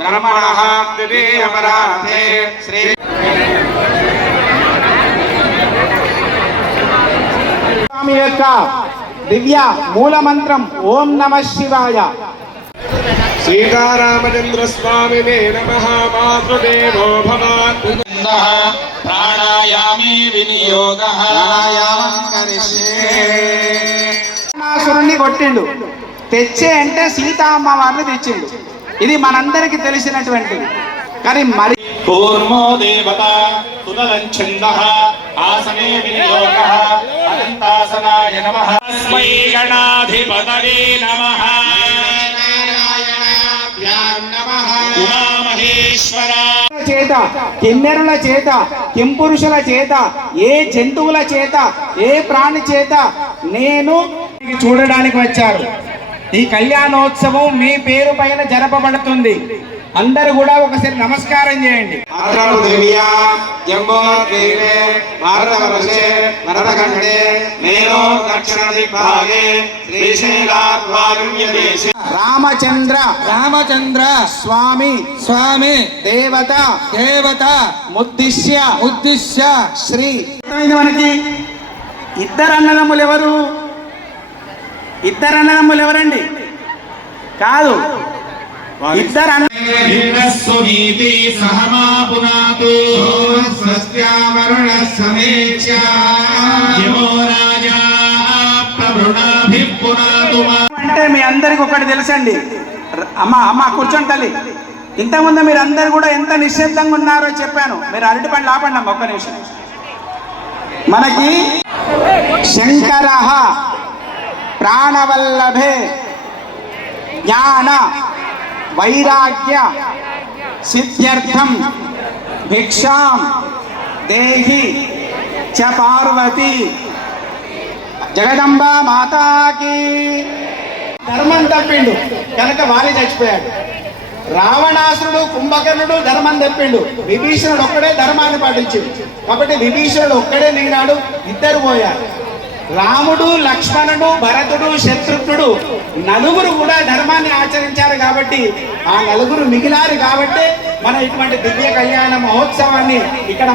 బ్రహ్మణః ద్వితీయపరార్థే శ్రీ స్వామి యొక్క దివ్య మూల మంత్రం ఓం నమః శివాయ. సీతారామచంద్ర స్వామినే నమః. మాతృదేవో భవ. ప్రాణాయామే వినియోగః ప్రాణాయామం కరిష్యే. రావణాసురుణ్ణి కొట్టిండు, తెచ్చే అంటే సీతా అమ్మవారిని తెచ్చిండు. ఇది మనందరికి తెలిసినటువంటిది. కానీ మరి కూర్మో దేవత సుదలం ఛందః ఆసనే వినియోగః అనంతాసనాయ నమః. తస్మై గణాధిపతయే నమః. ఉమామహేశ్వర చేత, కిన్నెరుల చేత, కింపురుషుల చేత, ఏ జంతువుల చేత, ఏ ప్రాణి చేత నేను చూడడానికి వచ్చారు. ఈ కళ్యాణోత్సవం మీ పేరు పైన జరపబడుతుంది. అందరూ కూడా ఒకసారి నమస్కారం చేయండి. రామచంద్ర స్వామి దేవత ఉద్దిశ్య శ్రీ. మనకి ఇద్దరు అన్నదమ్ములు ఎవరండి? కాదు, ఇద్దరు అంటే మీ అందరికి ఒకటి తెలుసండి. అమ్మ కూర్చోండి తల్లి. ఇంతకుముందు మీరు అందరు కూడా ఎంత నిశ్శబ్దంగా ఉన్నారో చెప్పాను. మీరు అరటి పండ్లు ఆపండి అమ్మ ఒక్క నిమిషం. మనకి శంకర ప్రాణవల్లభే జ్ఞాన వైరాగ్య సిద్ధ్యర్థం భిక్షాం దేహి చ పార్వతి జగదంబా మాతాకి. ధర్మం తప్పిండు కనుక వాలి చచ్చిపోయాడు. రావణాసురుడు కుంభకర్ణుడు ధర్మం తప్పిండు. విభీషణుడు ఒక్కడే ధర్మాన్ని పాటించిండు. కాబట్టి విభీషణుడు ఒక్కడే మిగిలాడు, ఇద్దరు పోయారు. రాముడు, లక్ష్మణుడు, భరతుడు, శత్రుఘ్నుడు నలుగురు కూడా ధర్మాన్ని ఆచరించారు. కాబట్టి ఆ నలుగురు మిగిలారు. కాబట్టి మనం ఇటువంటి దివ్య కళ్యాణ మహోత్సవాన్ని ఇక్కడ